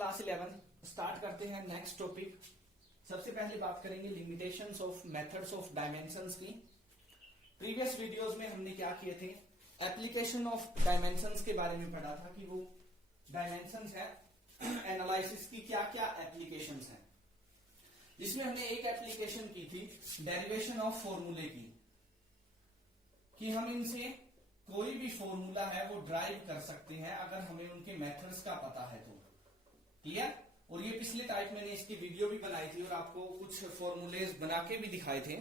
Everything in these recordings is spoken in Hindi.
क्लास 11 स्टार्ट करते हैं नेक्स्ट टॉपिक। सबसे पहले बात करेंगे limitations of methods of dimensions की। प्रीवियस वीडियोस में हमने क्या किए थे, एप्लीकेशन ऑफ डायमेंशंस के बारे में पढ़ा था कि वो डायमेंशंस है एनालिसिस की क्या क्या एप्लीकेशंस हैं। जिसमें हमने एक एप्लीकेशन की थी डेरिवेशन ऑफ फॉर्मूले की, कि हम इनसे कोई भी फॉर्मूला है वो ड्राइव कर सकते हैं अगर हमें उनके मेथड्स का पता है तो। क्लियर? और ये पिछले टाइप मैंने इसकी वीडियो भी बनाई थी और आपको कुछ फॉर्मूलेज बना के भी दिखाए थे।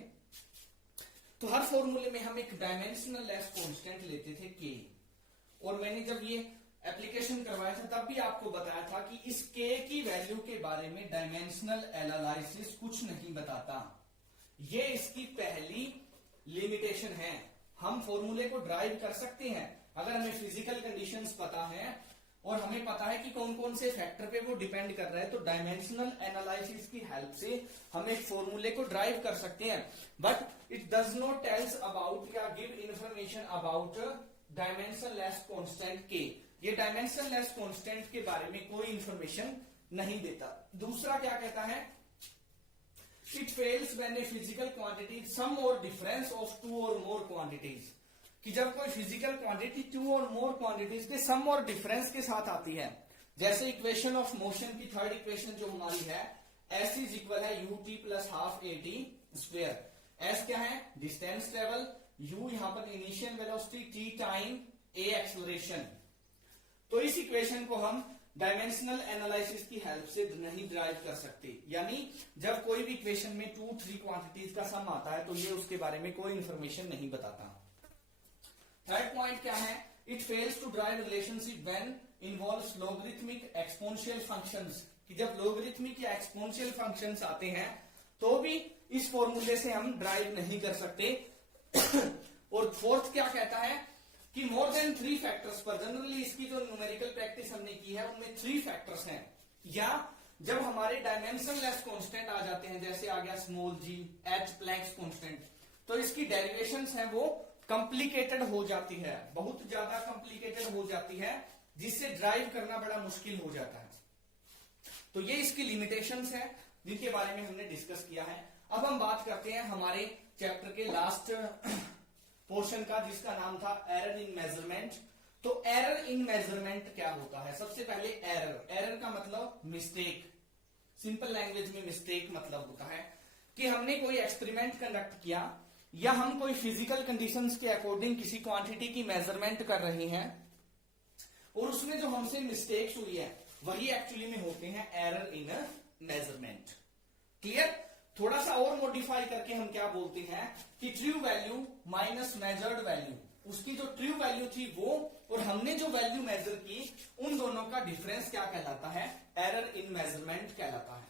तो हर फॉर्मूले में हम एक डायमेंशनल लेस कांस्टेंट लेते थे के, और मैंने जब ये एप्लीकेशन करवाया था तब भी आपको बताया था कि इस के की वैल्यू के बारे में डायमेंशनल एनालिसिस कुछ नहीं बताता। ये इसकी पहली लिमिटेशन है। हम फॉर्मूले को ड्राइव कर सकते हैं अगर हमें फिजिकल कंडीशंस पता है और हमें पता है कि कौन कौन से फैक्टर पे वो डिपेंड कर रहा है, तो डायमेंशनल एनालिसिस की हेल्प से हम एक फॉर्मूले को ड्राइव कर सकते हैं। But it does not tells about या give information about dimensionless constant के। ये डायमेंशन लेस कांस्टेंट के बारे में कोई इंफॉर्मेशन नहीं देता। दूसरा क्या कहता है, it fails when a physical quantity sum और डिफरेंस ऑफ टू और मोर क्वांटिटीज, कि जब कोई फिजिकल क्वांटिटी टू और मोर क्वांटिटीज के सम और डिफरेंस के साथ आती है। जैसे इक्वेशन ऑफ मोशन की थर्ड इक्वेशन जो हमारी है, एस इज इक्वल है U T plus half A T square. S क्या है, डिस्टेंस ट्रेवल, यू यहां पर इनिशियल वेलोसिटी, टी टाइम, ए एक्सेलरेशन। तो इस इक्वेशन को हम डायमेंशनल एनालिसिस की हेल्प से नहीं ड्राइव कर सकते। यानी जब कोई भी इक्वेशन में 2-3 क्वांटिटीज का सम आता है तो ये उसके बारे में कोई इंफॉर्मेशन नहीं बताता। थर्ड पॉइंट क्या है, it fails to drive relationship when involves logarithmic exponential functions, कि जब लॉगरिथमिक या एक्सपोनेंशियल फंक्शंस आते हैं तो भी इस फॉर्मूले से हम ड्राइव नहीं कर सकते। और फोर्थ क्या कहता है कि मोर देन 3 फैक्टर्स पर, जनरली इसकी जो न्यूमेरिकल प्रैक्टिस हमने की है उनमें 3 फैक्टर्स हैं, या जब हमारे डायमेंशन लेस कांस्टेंट आ जाते हैं, जैसे आ गया स्मॉल जी, एच प्लैंक्स कांस्टेंट, तो इसकी डेरिवेशंस हैं वो कॉम्प्लिकेटेड हो जाती है, बहुत ज्यादा कॉम्प्लिकेटेड हो जाती है, जिससे ड्राइव करना बड़ा मुश्किल हो जाता है। तो ये इसकी लिमिटेशंस हैं जिनके बारे में हमने डिस्कस किया है। अब हम बात करते हैं हमारे चैप्टर के लास्ट पोर्शन का, जिसका नाम था एरर इन मेजरमेंट। तो एरर इन मेजरमेंट क्या होता है? सबसे पहले एरर का मतलब मिस्टेक। सिंपल लैंग्वेज में मिस्टेक मतलब होता है कि हमने कोई एक्सपेरिमेंट कंडक्ट किया या हम कोई फिजिकल कंडीशंस के अकॉर्डिंग किसी क्वांटिटी की मेजरमेंट कर रहे हैं और उसमें जो हमसे मिस्टेक्स हुई है वही एक्चुअली में होते हैं एरर इन मेजरमेंट। क्लियर? थोड़ा सा और मॉडिफाई करके हम क्या बोलते हैं कि true value minus measured value, उसकी जो ट्रू वैल्यू थी वो और हमने जो वैल्यू मेजर की, उन दोनों का डिफरेंस क्या कहलाता है? एरर इन मेजरमेंट कहलाता है।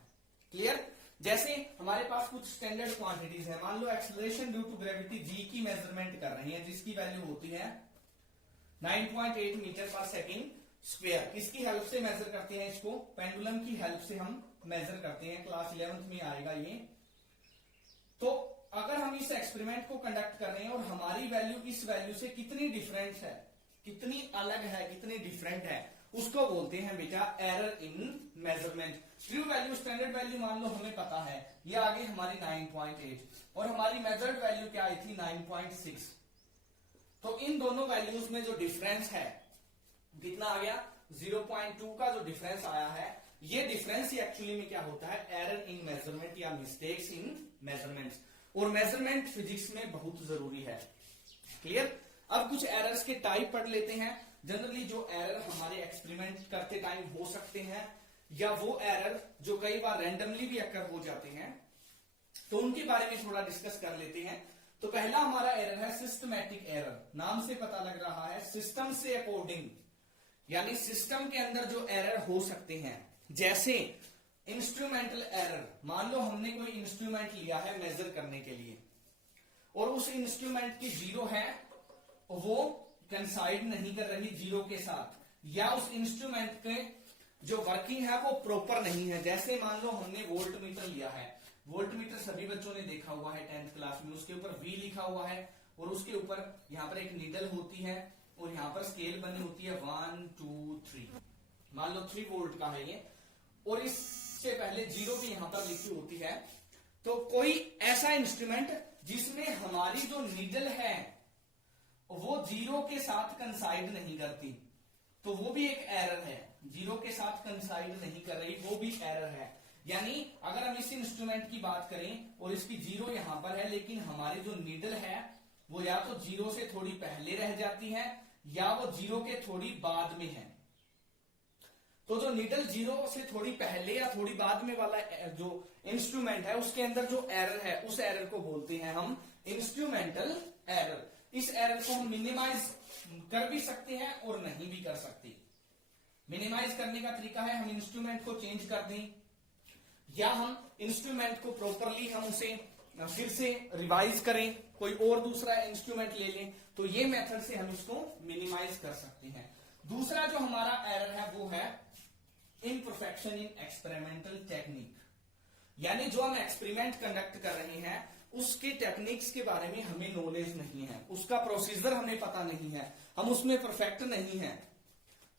क्लियर? जैसे हमारे पास कुछ स्टैंडर्ड क्वांटिटीज है, मान लो acceleration due to gravity G की मेजरमेंट कर रही है, जिसकी वैल्यू होती है 9.8 मीटर पर सेकेंड स्क्वायर। किसकी हेल्प से मेजर करते हैं इसको? पेंडुलम की हेल्प से हम मेजर करते हैं। क्लास 11th में आएगा ये। तो अगर हम इस एक्सपेरिमेंट को कंडक्ट कर रहे हैं और हमारी वैल्यू इस वैल्यू से कितनी डिफरेंट है, कितनी अलग है, कितनी डिफरेंट है, उसको बोलते हैं बेटा error in measurement. True value, standard value मान लो हमें पता है, ये आ गई हमारी 9.8 और हमारी मेजर्ड वैल्यू क्या आई थी? 9.6। तो इन दोनों वैल्यूज में जो डिफरेंस है कितना आ गया? 0.2 का जो डिफरेंस आया है, ये डिफरेंस ही एक्चुअली में क्या होता है? एरर इन मेजरमेंट या मिस्टेक्स इन मेजरमेंट्स। और मेजरमेंट फिजिक्स में बहुत जरूरी है। क्लियर? अब कुछ एरर्स के टाइप पढ़ लेते हैं। जनरली जो एरर हमारे एक्सपेरिमेंट करते टाइम हो सकते हैं या वो एरर जो कई बार रैंडमली भी अकर हो जाते हैं, तो उनके बारे में थोड़ा डिस्कस कर लेते हैं। तो पहला हमारा एरर है सिस्टमैटिक एरर। नाम से पता लग रहा है सिस्टम से अकॉर्डिंग, यानी सिस्टम के अंदर जो एरर हो सकते हैं। जैसे इंस्ट्रूमेंटल एरर, मान लो हमने कोई इंस्ट्रूमेंट लिया है मेजर करने के लिए और उस इंस्ट्रूमेंट की जीरो है, वो कंसाइड नहीं कर रही जीरो के साथ, या उस इंस्ट्रूमेंट के जो वर्किंग है वो प्रॉपर नहीं है। जैसे मान लो हमने वोल्ट मीटर लिया है, वोल्ट मीटर सभी बच्चों ने देखा हुआ है 10th क्लास में, उसके ऊपर V लिखा हुआ है और उसके ऊपर यहां पर एक नीडल होती है और यहां पर स्केल बनी होती है 1 2 3। मान लो 3 वोल्ट का है ये, और इससे पहले 0 भी यहां पर लिखी होती है, तो कोई ऐसा इंस्ट्रूमेंट जिसमें हमारी जो नीडल है वो 0 के साथ कंसाइड नहीं करती, तो वो भी एक एरर है। 0 के साथ कंसाइड नहीं कर रही, वो भी एरर है। यानी अगर हम इस इंस्ट्रूमेंट की बात करें और इसकी 0 यहां पर है, लेकिन हमारी जो नीडल है वो या तो 0 से थोड़ी पहले रह जाती है या वो 0 के थोड़ी बाद में है। तो जो नीडल 0 से थोड़ी पहले या थोड़ी बाद में वाला जो इंस्ट्रूमेंट है उसके अंदर जो एरर है, उस एरर को बोलते हैं हम इंस्ट्रूमेंटल एरर। इस एरर को हम मिनिमाइज कर भी सकते हैं और नहीं भी कर सकते। मिनिमाइज करने का तरीका है हम इंस्ट्रूमेंट को चेंज कर दें, या हम इंस्ट्रूमेंट को प्रॉपरली हम उसे फिर से रिवाइज करें, कोई और दूसरा इंस्ट्रूमेंट ले लें, तो ये मेथड से हम इसको मिनिमाइज कर सकते हैं। दूसरा जो हमारा एरर है वो है इम्परफेक्शन इन एक्सपेरिमेंटल टेक्निक। यानी जो हम एक्सपेरिमेंट कंडक्ट कर रहे हैं उसके टेक्निक्स के बारे में हमें नॉलेज नहीं है, उसका प्रोसीजर हमें पता नहीं है, हम उसमें परफेक्ट नहीं है।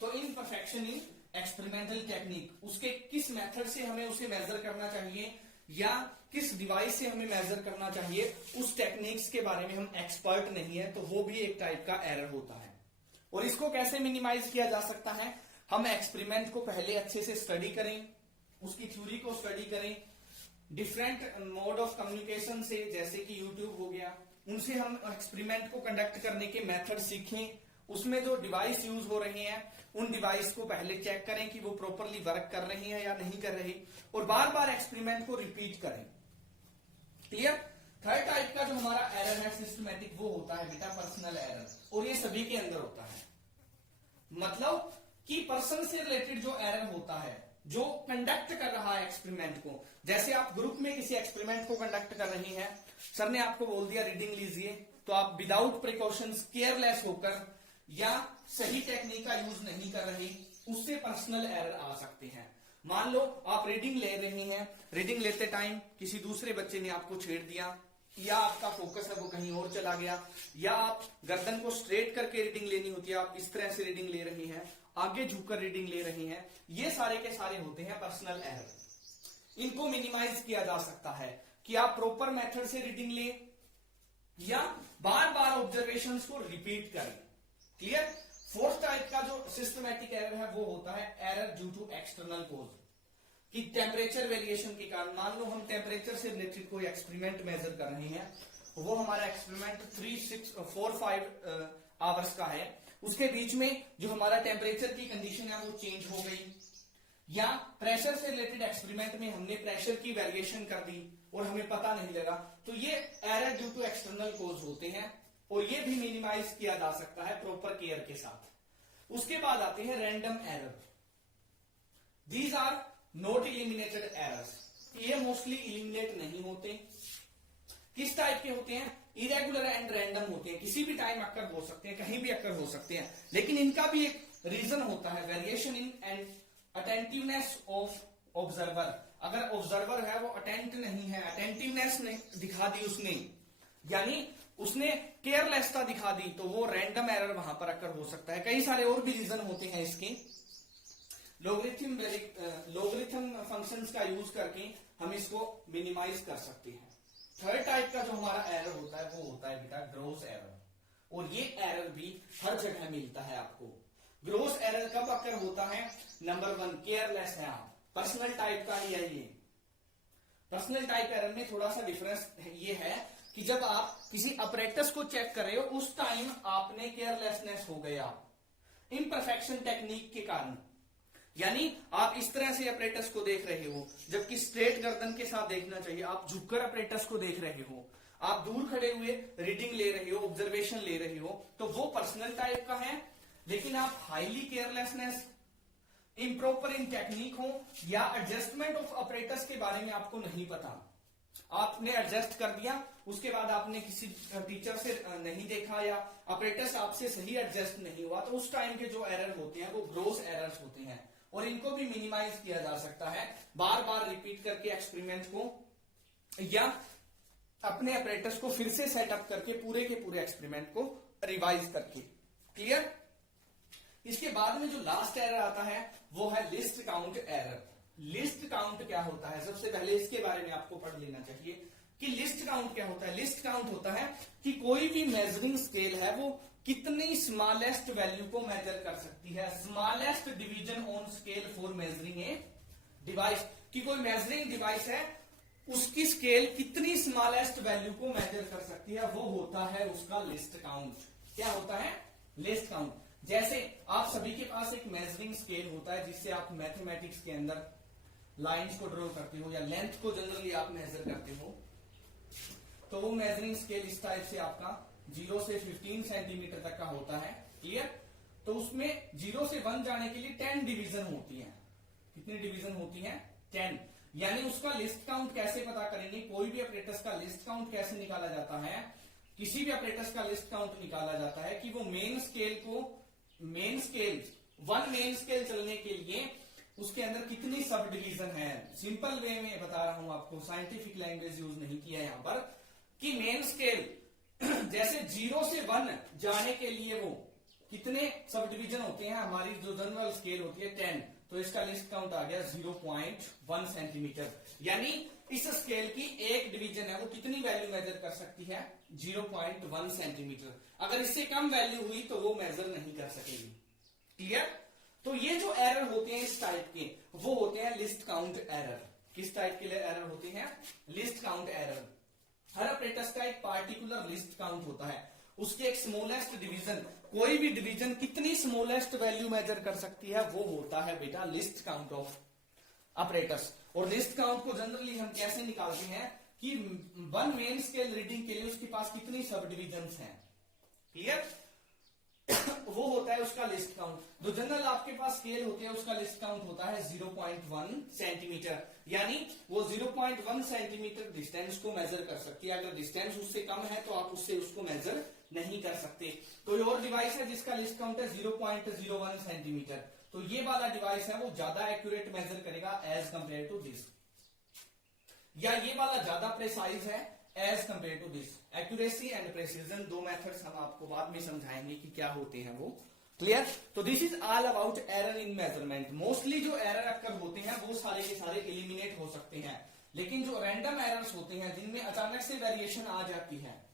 तो इम्परफेक्शन इन एक्सपेरिमेंटल टेक्निक, उसके किस मेथड से हमें उसे मेजर करना चाहिए या किस डिवाइस से हमें मेजर करना चाहिए, उस टेक्निक्स के बारे में हम एक्सपर्ट नहीं है, तो वो भी एक टाइप का एरर होता है। और इसको कैसे मिनिमाइज किया जा सकता है, हम एक्सपेरिमेंट को पहले अच्छे से स्टडी करें, उसकी थ्योरी को स्टडी करें, डिफरेंट मोड ऑफ कम्युनिकेशन से जैसे कि यूट्यूब हो गया, उनसे हम एक्सपेरिमेंट को कंडक्ट करने के मेथड सीखें, उसमें जो डिवाइस यूज हो रहे हैं उन डिवाइस को पहले चेक करें कि वो प्रॉपरली वर्क कर रही है या नहीं कर रही, और बार बार एक्सपेरिमेंट को रिपीट करें। क्लियर। थर्ड टाइप का जो हमारा एरर है सिस्टमैटिक, वो होता है बेटा पर्सनल एरर, और ये सभी के अंदर होता है। मतलब कि पर्सन से रिलेटेड जो एरर होता है, जो कंडक्ट कर रहा है एक्सपेरिमेंट को, जैसे आप ग्रुप में किसी एक्सपेरिमेंट को कंडक्ट कर रही हैं, सर ने आपको बोल दिया रीडिंग लीजिए, तो आप विदाउट प्रिकॉशंस केयरलेस होकर या सही टेक्निक का यूज नहीं कर रही, उससे पर्सनल एरर आ सकते हैं। मान लो आप रीडिंग ले रही हैं, रीडिंग लेते टाइम किसी दूसरे बच्चे ने आपको छेड़ दिया, या आपका फोकस है वो कहीं और चला गया, या आप गर्दन को स्ट्रेट करके रीडिंग लेनी होती है, आप इस तरह से रीडिंग ले रही हैं, आगे झुककर रीडिंग ले रही हैं, ये सारे के सारे होते हैं पर्सनल एरर। इनको मिनिमाइज किया जा सकता है कि आप प्रॉपर मेथड से रीडिंग ले या बार बार ऑब्जर्वेशंस को रिपीट करें। क्लियर। फोर्थ टाइप का जो सिस्टमैटिक एरर है वो होता है एरर ड्यू टू एक्सटर्नल कोज, कि टेम्परेचर वेरिएशन के कारण, मान लो हम टेम्परेचर से रिलेटेड कोई एक्सपेरिमेंट मेजर कर रहे हैं, वो हमारा एक्सपेरिमेंट 3-6-4-5 आवर्स का है, उसके बीच में जो हमारा टेम्परेचर की कंडीशन है वो चेंज हो गई, या प्रेशर से रिलेटेड एक्सपेरिमेंट में हमने प्रेशर की वेरिएशन कर दी और हमें पता नहीं लगा, तो ये एरर ड्यू टू एक्सटर्नल कोज होते हैं, और ये भी मिनिमाइज किया जा सकता है प्रॉपर केयर के साथ। उसके बाद आते हैं random error. These are not eliminated errors, ये मोस्टली इलिमिनेट नहीं होते। किस टाइप के होते हैं, इरेगुलर एंड रैंडम होते हैं, किसी भी टाइम अक्कर हो सकते हैं, कहीं भी अक्कर हो सकते हैं, लेकिन इनका भी एक रीजन होता है, variation in and attentiveness of observer. अगर ऑब्जर्वर है वो अटेंट नहीं है, अटेंटिवनेस ने दिखा दी उसने, यानी उसने केयरलेसता दिखा दी, तो वो रैंडम एरर वहां पर अक्कर हो सकता है। कई सारे और भी रीजन होते हैं इसके। लोगरिथम फंक्शंस का यूज करके हम इसको मिनिमाइज कर सकते हैं। थर्ड टाइप का जो हमारा एरर होता है वो होता है बेटा ग्रोस एरर, और ये एरर भी हर जगह मिलता है आपको। ग्रोस एरर कब अक्कर होता है, नंबर 1 केयरलेस है आप, पर्सनल टाइप का ही है ये। पर्सनल टाइप एरर में थोड़ा सा डिफरेंस ये है कि जब आप किसी अपरेटस को चेक कर रहे हो उस टाइम आपने केयरलेसनेस हो गया इम्परफेक्शन टेक्निक के कारण, यानी आप इस तरह से अपरेटस को देख रहे हो जबकि स्ट्रेट गर्दन के साथ देखना चाहिए, आप झुककर अपरेटस को देख रहे हो, आप दूर खड़े हुए रीडिंग ले रहे हो, ऑब्जर्वेशन ले रहे हो, तो वो पर्सनल टाइप का है। लेकिन आप हाईली केयरलेसनेस, इम्प्रॉपर इन टेक्निक हो, या एडजस्टमेंट ऑफ अपरेटस के बारे में आपको नहीं पता, आपने एडजस्ट कर दिया, उसके बाद आपने किसी टीचर से नहीं देखा या अपरेटस आपसे सही एडजस्ट नहीं हुआ, तो उस टाइम के जो एरर होते हैं वो ग्रोस एरर्स होते हैं, और इनको भी मिनिमाइज किया जा सकता है बार बार रिपीट करके एक्सपेरिमेंट को, या अपने अपरेटस को फिर से सेटअप करके पूरे के पूरे एक्सपेरिमेंट को रिवाइज करके। क्लियर। इसके बाद में जो लास्ट एरर आता है वो है list count error. List count क्या होता है, सबसे पहले इसके बारे में आपको पढ़ लेना चाहिए कि लिस्ट काउंट क्या होता है। लिस्ट काउंट होता है कि कोई भी मेजरिंग स्केल है वो कितनी स्मॉलेस्ट वैल्यू को मेजर कर सकती है। Smallest division on scale for measuring a device, कि कोई मेजरिंग डिवाइस है उसकी स्केल कितनी स्मॉलेस्ट वैल्यू को मेजर कर सकती है, वो होता है उसका लिस्ट काउंट। क्या होता है? List count. जैसे आप सभी के पास एक मेजरिंग स्केल होता है जिससे आप मैथमेटिक्स के अंदर लाइंस को ड्रॉ करते हो या लेंथ को जनरली आप मेजर करते हो, तो वो मेजरिंग स्केल इस टाइप से आपका 0 से 15 सेंटीमीटर तक का होता है। क्लियर? तो उसमें 0 से 1 जाने के लिए 10 डिवीजन होती है। कितनी डिवीजन होती है? 10। यानी उसका लिस्ट काउंट कैसे पता करेंगे? कोई भी ऑपरेटर्स का लिस्ट काउंट कैसे निकाला जाता है? किसी भी ऑपरेटर्स का लिस्ट काउंट निकाला जाता है कि वो मेन स्केल चलने के लिए उसके अंदर कितनी सब डिवीजन है। सिंपल वे में बता रहा हूं आपको, साइंटिफिक लैंग्वेज यूज नहीं किया यहां पर, कि मेन स्केल जैसे 0 से 1 जाने के लिए वो कितने सब डिवीजन होते हैं। हमारी जो जनरल स्केल होती है 10, तो इसका लिस्ट काउंट आ गया 0.1 सेंटीमीटर। यानी इस स्केल की एक डिवीजन है वो कितनी वैल्यू मेजर कर सकती है? 0.1 सेंटीमीटर। अगर इससे कम वैल्यू हुई तो वो मेजर नहीं कर सकेगी। क्लियर? तो ये जो एरर होते हैं इस टाइप के, वो होते हैं लिस्ट काउंट एरर। किस टाइप के एरर होते हैं? Least count error. हर ऑपरेटर्स का एक पार्टिकुलर लिस्ट काउंट होता है, उसके एक स्मॉलेस्ट डिवीजन, कोई भी डिवीजन कितनी स्मॉलेस्ट वैल्यू मेजर कर सकती है, वो होता है बेटा लिस्ट काउंट ऑफ ऑपरेटर्स। और लिस्ट काउंट को जनरली हम कैसे निकालते हैं कि 1 मेन स्केल रीडिंग के लिए उसके पास कितनी सब डिवीजन हैं। क्लियर? वो होता है उसका लिस्ट काउंट। जो जनरल आपके पास स्केल होती है उसका लिस्ट काउंट होता है 0.1 सेंटीमीटर। यानी वो 0.1 सेंटीमीटर डिस्टेंस को मेजर कर सकती है। अगर डिस्टेंस उससे कम है तो आप उससे उसको मेजर नहीं कर सकते। कोई और डिवाइस है जिसका लिस्ट काउंट है 0.01 सेंटीमीटर, तो ये वाला डिवाइस है वो ज्यादा एक्यूरेट मेजर करेगा एज कंपेयर टू दिस, या ये वाला ज्यादा प्रेसाइज है as compare to this. Accuracy and precision, दो मेथड्स हम आपको बाद में समझाएंगे कि क्या होते हैं वो। क्लियर? तो this is all about error in measurement. Mostly जो एरर अक्कर होते हैं वो सारे के सारे एलिमिनेट हो सकते हैं, लेकिन जो रैंडम एरर्स होते हैं जिनमें अचानक से वेरिएशन आ जाती है,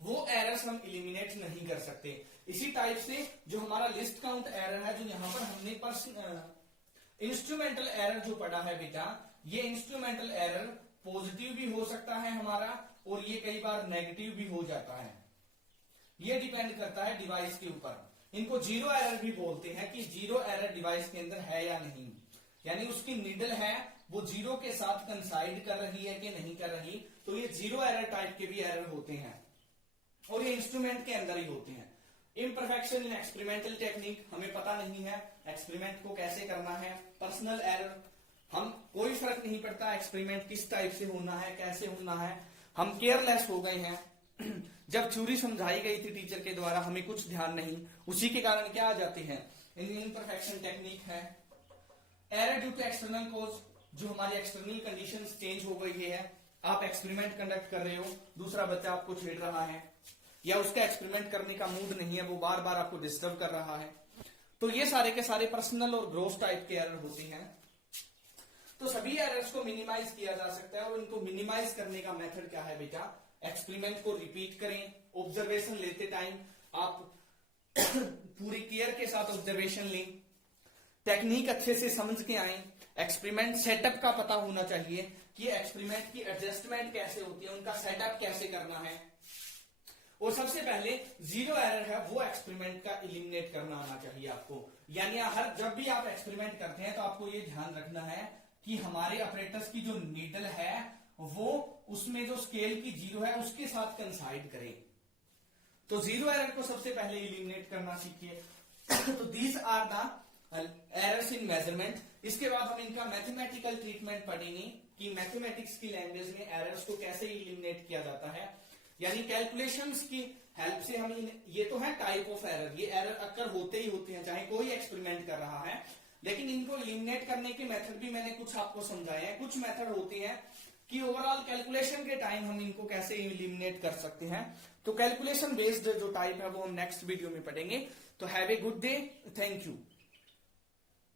वो एरर्स हम एलिमिनेट नहीं कर सकते। इसी टाइप से जो हमारा लिस्ट काउंट एरर है, जो यहां पर हमने इंस्ट्रूमेंटल एरर जो पढ़ा है बेटा, ये इंस्ट्रूमेंटल एरर पॉजिटिव भी हो सकता है हमारा, और ये कई बार नेगेटिव भी हो जाता है। ये डिपेंड करता है डिवाइस के ऊपर। इनको जीरो एरर भी बोलते हैं कि जीरो एरर डिवाइस के अंदर है या नहीं, यानी उसकी नीडल है वो जीरो के साथ कंसाइड कर रही है कि नहीं कर रही, तो ये जीरो एरर टाइप के भी एरर होते हैं, और ये इंस्ट्रूमेंट के अंदर ही होते हैं। इम्परफेक्शन इन एक्सपेरिमेंटल टेक्निक, हमें पता नहीं है एक्सपेरिमेंट को कैसे करना है। पर्सनल एरर, हम कोई फर्क नहीं पड़ता एक्सपेरिमेंट किस टाइप से होना है, कैसे होना है, हम केयरलेस हो गए हैं। जब थ्योरी समझाई गई थी टीचर के द्वारा, हमें कुछ ध्यान नहीं, उसी के कारण क्या आ जाते हैं, इम्परफेक्शन टेक्निक है। Error due to external cause, जो हमारी एक्सटर्नल कंडीशंस चेंज हो गई है, आप एक्सपेरिमेंट कंडक्ट कर रहे हो, दूसरा बच्चा आपको छेड़ रहा है, या उसका एक्सपेरिमेंट करने का मूड नहीं है, वो बार बार आपको डिस्टर्ब कर रहा है, तो ये सारे के सारे पर्सनल और ग्रोथ टाइप के एरर होते हैं। तो सभी एरर्स को मिनिमाइज किया जा सकता है, और इनको मिनिमाइज करने का मेथड क्या है बेटा, एक्सपेरिमेंट को रिपीट करें, ऑब्जर्वेशन लेते टाइम आप पूरी केयर के साथ ऑब्जर्वेशन लें, टेक्निक अच्छे से समझ के आए, एक्सपेरिमेंट सेटअप का पता होना चाहिए कि एक्सपेरिमेंट की एडजस्टमेंट कैसे होती है, उनका सेटअप कैसे करना है, और सबसे पहले जीरो एरर है वो एक्सपेरिमेंट का एलिमिनेट करना आना चाहिए आपको। यानी हर जब भी आप एक्सपेरिमेंट करते हैं तो आपको ये ध्यान रखना है कि हमारे ऑपरेटर्स की जो नीडल है वो उसमें जो स्केल की जीरो है उसके साथ कंसाइड करें। तो जीरो एरर को सबसे पहले एलिमिनेट करना सीखिए। तो these are the errors in measurement. इसके बाद हम इनका मैथमेटिकल ट्रीटमेंट पढ़ेंगे कि मैथमेटिक्स की लैंग्वेज में एरर्स को कैसे एलिमिनेट किया जाता है, यानी कैलकुलेशंस की हेल्प से हम ये तो है टाइप ऑफ एरर, ये एरर अक्कर होते ही होते हैं चाहे कोई एक्सपेरिमेंट कर रहा है, लेकिन इनको एलिमिनेट करने के मेथड भी मैंने कुछ आपको समझाए हैं। कुछ मेथड होते हैं कि ओवरऑल कैलकुलेशन के टाइम हम इनको कैसे एलिमिनेट कर सकते हैं। तो कैलकुलेशन बेस्ड जो टाइप है वो हम नेक्स्ट वीडियो में पढ़ेंगे। तो have a good day, thank you.